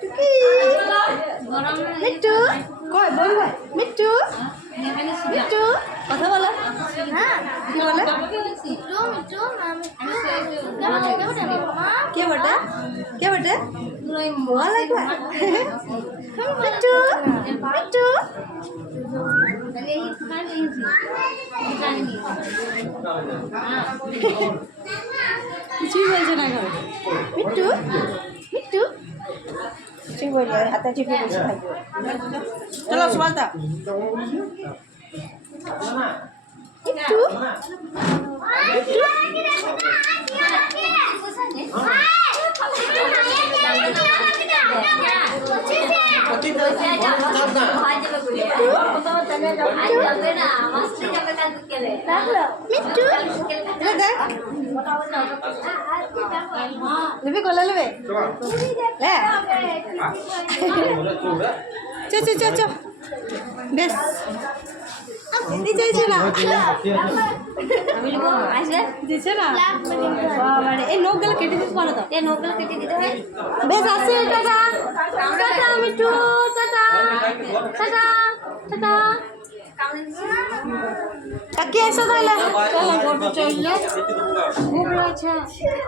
টুকি মিট্টু কয় বল ভাই মিট্টু মিট্টু কথা বলো হ্যাঁ কি বলে কে বটে কে বটে বল একবার মিট্টু মিট্টু কিছুই বলছে না এখন মিট্টু মিট্টু কিছুই বলবে হাতে টিপে বসে থাকবে চলো সুমালতা মিট্টু लेबे गोला लेबे ले चो चो चो चो बेस हिंदी চাইছে না আমি লিখো আসে দিছে না বাবা রে এই নখগুলো কেটে দিতে পারো তো এই নখগুলো কেটে দিতে হয় বেশ আসে tata tata Mithu tata tata tata কাকে এসো তাহলে চলো চলো ভুক লাগছে